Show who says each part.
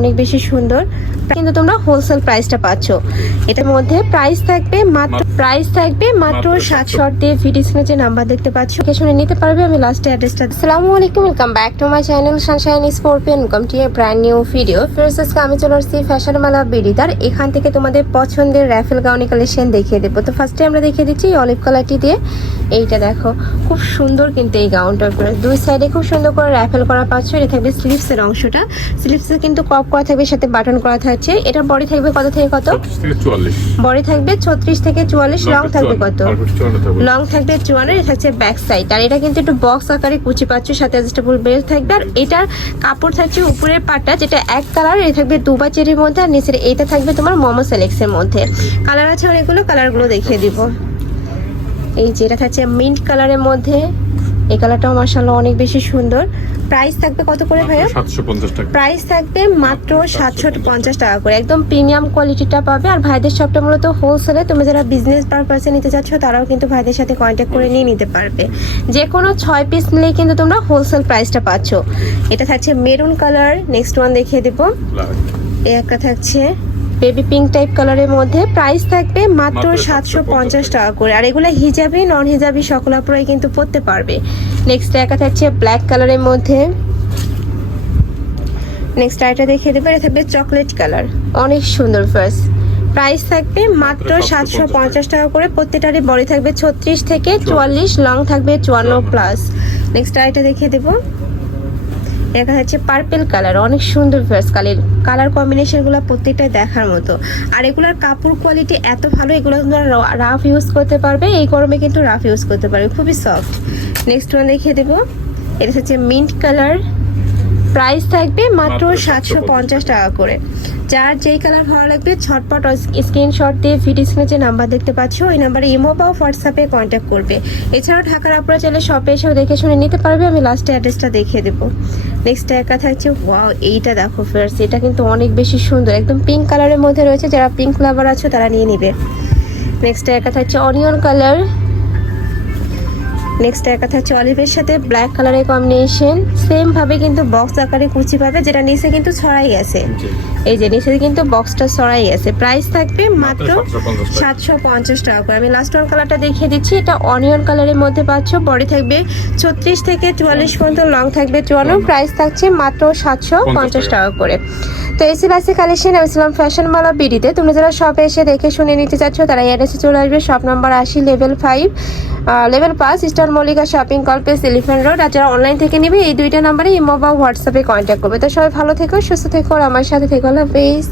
Speaker 1: অনেক বেশি সুন্দর। কিন্তু তোমরা হোলসেল প্রাইসটা পাচ্ছ। এটার মধ্যে প্রাইস থাকবে মাত্র প্রাইস থাকবে মাত্র সাত শর্ট দিয়ে ভিডিও স্ক্রিনে যে নাম্বার দেখতে পাচ্ছ শুনে নিতে পারবে। আমি লাস্টে অ্যাড্রেসটা আসসালামু আলাইকুম welcome back to my channel sunshine scorpion welcome to a brand new video Firoz আজকে আমি চলে আসছি ফ্যাশন মালা বিডিদার এখান থেকে তোমাদের পছন্দের র্যাফেল গাউনি কালেকশন দেখিয়ে দেবো। তো ফার্স্টে আমরা দেখিয়ে দিচ্ছি অলিভ কালারটি দিয়ে। এইটা দেখো খুব সুন্দর কিন্তু এই গাউনটা দুই সাইডে খুব সুন্দর করে র্যাফেল করা পাচ্ছ। এটা থাকবে স্লিভসের অংশটা। স্লিভসে কিন্তু কপ করা থাকবে সাথে বাটন করা থাকছে। এটার বডি থাকবে কত থেকে কত? বডি থাকবে ছত্রিশ থেকে চুয়াল্লিশ লং থাকবে কত? লং থাকবে চুয়ান্ন এটা থাকছে ব্যাক সাইড। আর এটা কিন্তু একটু বক্স আকারে কুচি পাচ্ছ সাথে অ্যাডজাস্টেবল বেল্ট থাকবে। আর এটার কাপড় থাকছে উপরের পাটটা যেটা এক কালার এটা থাকবে দুবা চেরির মধ্যে আর নিচের এইটা থাকবে তোমার মোমো সেলেক্সের মধ্যে। কালার আছে অনেকগুলো কালারগুলো দেখিয়ে দিব। এই যে এটা থাকছে মিন্ট কালারের মধ্যে। এই কালারটাও মার্শাল্লাহ অনেক বেশি সুন্দর। প্রাইস থাকবে কত করে ভাইয়া?
Speaker 2: সাতশো পঞ্চাশ টাকা।
Speaker 1: প্রাইস থাকবে মাত্র সাতশো পঞ্চাশ টাকা। করে। একদম প্রিমিয়াম কোয়ালিটিটা পাবে। আর ভাইদের শপটা মূলত হোলসেলে তুমি যারা বিজনেস পারপাসে নিতে চাচ্ছ তারাও কিন্তু ভাইদের সাথে কন্ট্যাক্ট করে নিয়ে নিতে পারবে। যে কোনো ছয় পিস নিলেই কিন্তু তোমরা হোলসেল প্রাইসটা পাচ্ছ। এটা থাকছে মেরুন কালার নেক্সট ওয়ান দেখিয়ে দেবো। একটা থাকছে বেবি পিঙ্ক টাইপ কালারের মধ্যে প্রাইস থাকবে মাত্র সাতশো পঞ্চাশ টাকা করে। আর এগুলো হিজাবি নন হিজাবি সকল আপুরাই কিন্তু পরতে পারবে। নেক্সট দেখা থাকছে ব্ল্যাক কালারের মধ্যে। নেক্সট আইটা দেখিয়ে দেবো এটা থাকবে চকলেট কালার অনেক সুন্দর ফার্স্ট প্রাইস থাকবে মাত্র সাতশো পঞ্চাশ টাকা। করে। প্রত্যেকটারই বডি থাকবে ছত্রিশ থেকে চুয়াল্লিশ। লং থাকবে চুয়ান্ন প্লাস নেক্সট আইটা দেখিয়ে দেবো। দেখা যাচ্ছে পার্পেল কালার অনেক সুন্দর ফেস কালার কালার কম্বিনেশনগুলো প্রত্যেকটাই দেখার মতো। আর এগুলোর কাপড় কোয়ালিটি এত ভালো, এগুলো তোমরা রাফ ইউজ করতে পারবে। এই গরমে কিন্তু রাফ ইউজ করতে পারবে। খুবই সফট নেক্সট ওয়ান দেখিয়ে দেবো। এটা হচ্ছে মিন্ট কালার প্রাইস থাকবে মাত্র সাতশো পঞ্চাশ টাকা করে। যার যেই কালার ভালো লাগবে ছটপট স্ক্রিনশট দিয়ে ভিডিও স্ক্রিনে যে নাম্বার দেখতে পাচ্ছ ওই নাম্বারে ইমো বা হোয়াটসঅ্যাপে কন্ট্যাক্ট করবে। এছাড়াও ঢাকার আপনারা চাইলে শপে এসেও দেখে শুনে নিতে পারবে আমি লাস্টে অ্যাড্রেসটা দেখিয়ে দেবো। নেক্সট একা থাকছে ওয়াও এইটা দেখো ফ্রেন্ডস এটা কিন্তু অনেক বেশি সুন্দর একদম পিঙ্ক কালারের মধ্যে রয়েছে যারা পিঙ্ক লাভার আছো তারা নিয়ে নিবে। নেক্সট একা থাকছে অনিয়ন কালার নেক্সট একা থাকছে অলিভের সাথে ব্ল্যাক কালারের কম্বিনেশন সেম ভাবে কিন্তু বক্স আকারে কুচি পাবে যেটা নিচে কিন্তু ছড়াই গেছে এই যে নিচে কিন্তু বক্সটা ছড়াই গেছে প্রাইস থাকবে মাত্র সাতশো পঞ্চাশ টাকা। করে। আমি লাস্ট ওয়ান কালারটা দেখিয়ে দিচ্ছি। এটা অনিয়ন কালারের মধ্যে পাচ্ছ। বডি থাকবে ছত্রিশ থেকে চুয়াল্লিশ পর্যন্ত লং থাকবে চুয়ান্ন। প্রাইস থাকছে মাত্র সাতশো পঞ্চাশ টাকা করে। তো এসি বাসি কালেকশন ছিলাম ফ্যাশন মালা বিডিতে তোমরা যারা শপে এসে দেখে শুনে নিতে চাচ্ছ, তারা অ্যাড্রেসে চলে আসবে। শপ নাম্বার আশি লেভেল ফাইভ লেভেল পাঁচ star Mallika shopping complex elephant road আর যারা অনলাইন থেকে নেবে, এই দুইটা নাম্বারে ইমো বা হোয়াটসঅ্যাপে কন্ট্যাক্ট করবে। তো সবাই ভালো থেকো, সুস্থ থেকো, আর আমার সাথে থেকো। হাফেজ।